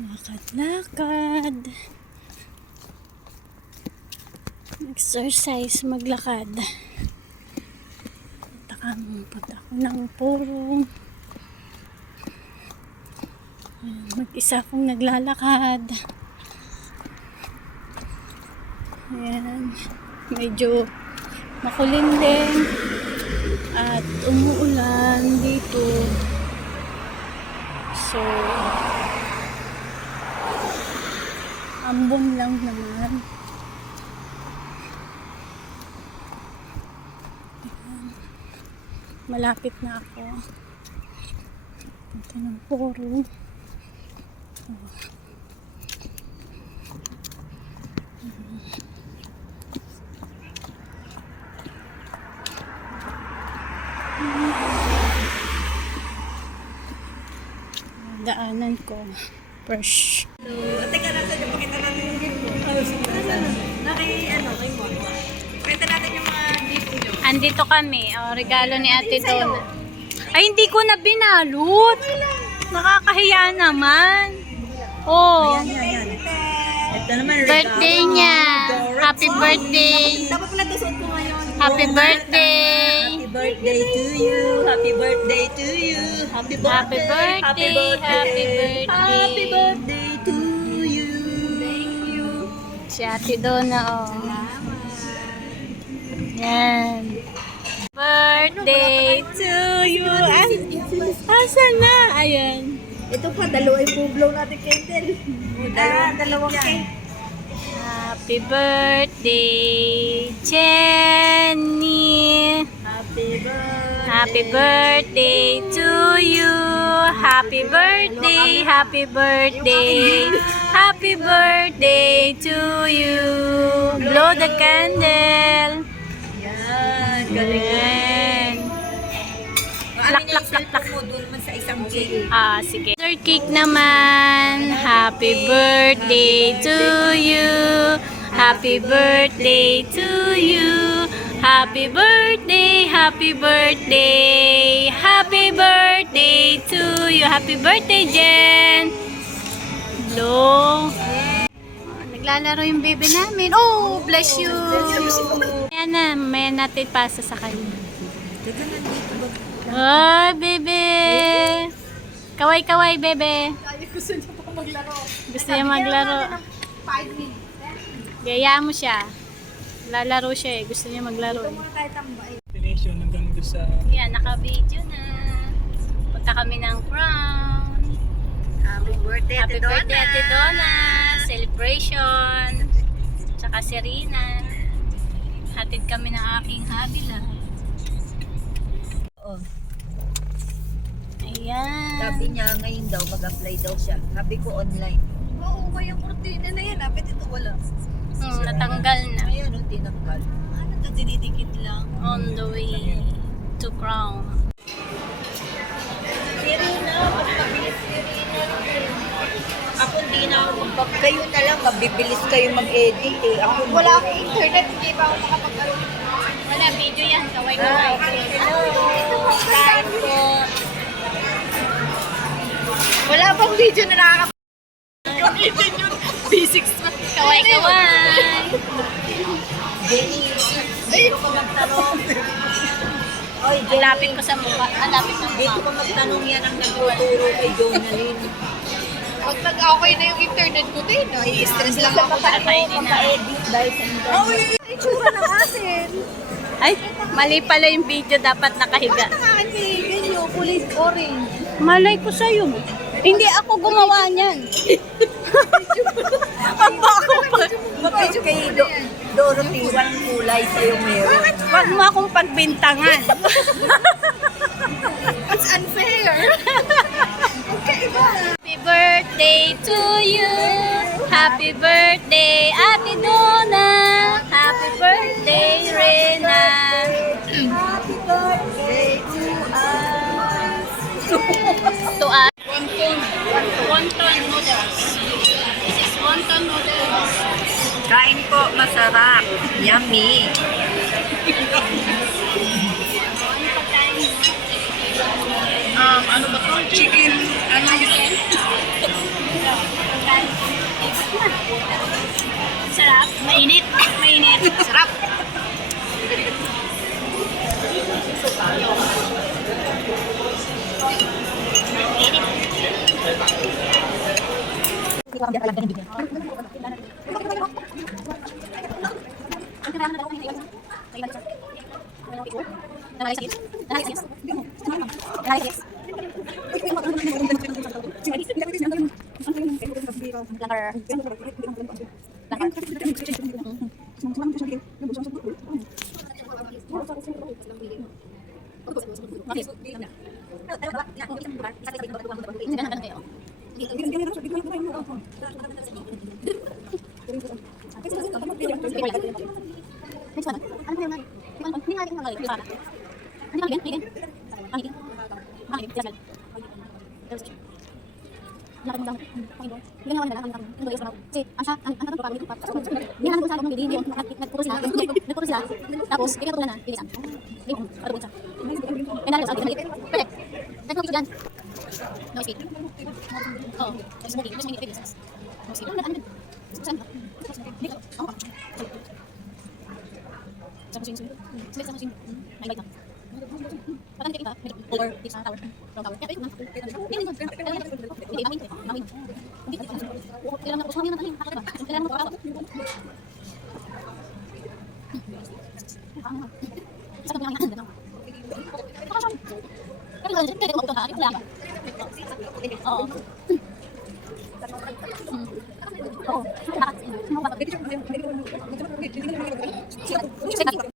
Lakad-lakad. Exercise, maglakad. Punta ako ng purong. Mag-isa akong naglalakad. Ayan. Medyo makulimlim at umuulan dito. So, ambon lang naman. Ayan. Malapit na ako. Punta ng purong. Daanan ko. Fresh. Teka natin yung pakita natin yung gift ko. Kay Mon. Pakita natin yung mga gift nyo. Andito kami. Oh, regalo ni Ate Donna. Ay, hindi ko na binalot. Nakakahiya naman. Oh. Ayan. Ito naman Birthday niya. Happy birthday. Dapat pala tusot ko ngayon. Happy birthday. Happy birthday to you. Happy birthday to you. Happy Happy birthday. Happy birthday. Happy birthday to you. Thank you. Si Ate Donna, oh. Yan. Birthday to you. Asan na? Ayan. Ito pa, dalawa yung blow natin candle. Dalawang cake. Happy birthday, Jenny. Happy birthday to you. Happy birthday, happy birthday. Happy birthday to you. Blow the candle. Yan, Ayan. Plak, plak, plak, plak. Doon man sa isang cake. Ah, sige. Third cake naman. Happy birthday to you. Happy birthday to you. Happy birthday, happy birthday. Happy birthday to you. Happy birthday, Jen. Hello. Naglalaro yung baby namin. Oh, bless you. Ayan na, may natin pasa sa kanya. Teka, nandito ba? Oh, bebe. Kaway-kaway, bebe. Gusto niya pa maglaro. Gusto niya maglaro. 5 minutes. Gayaan mo siya. Lalaro siya eh. Gusto niya maglaro. Ito muna tayo tambay. Destination hanggang doon sa... Yan, naka-video na. Punta kami ng Crown. Happy birthday, Happy birthday, Ate Donna. Celebration. Tsaka si Rina. Hatid kami ng aking hubby lang. Oh, Ayan. sabi niya ngayon daw mag-apply daw siya. Sabi ko online. Oo, kaya kurtina na yan. Apit ito wala. Natanggal na. Ayan, oh, tinanggal. Ano ito, dinidikit lang. On the way to Crown. Si Rina, magpabilis si Rina. Ako hindi na ako magpap. Kayo na lang, mabibilis kayo mag-edit eh. Ako wala akong internet, hindi pa ako makapag-aro. Wala, video yan. Kaway-kaway. Hello, kain po. Wala pang video na nakakapag. Gamitin yun. Basics na. Kaway-kaway. Jenny, dito ka magtanong. Oy, Jenny. Lapit ko sa mukha. Lapit ng Dito mukha. ka magtanong yan ang nagtuturo kay Jonalyn. Pag nag-okay na yung internet ko din, i-stress lang ako. Papa-edit dahil sa internet. Itsura ng asin. Ay, mali pala yung video. Dapat nakahiga. Ang akin pinigil nyo, kulay orange. Malay ko sa'yo. Hindi ako gumawa niyan. Mapidyo kay Dorothy, walang kulay sa'yo meron. Huwag mo akong pagbintangan. It's unfair. Happy birthday to you. Happy birthday, Ate Donna. Happy birthday, Rena. Happy birthday to us. To us. Wonton noodles. This is wonton noodles. Kain po, masarap. Yummy. Ano ba to? Chicken. Ano yun? Mainit. Mainit. Sarap. Tapos, pinatulan na, pilisan. No speed. Oh, smoking. Just minute business. No speed. Sa musim. Sa musim. May bike na. Pagka kita, may over dito sa tower. From tower. Kaya ito na. Hindi, mawin. Mawin. Hindi. Kailangan na kusangin na tayo. Kailangan mo pakawat. Sa kanya na. Kaya ko ka. Kaya Oo. Oo.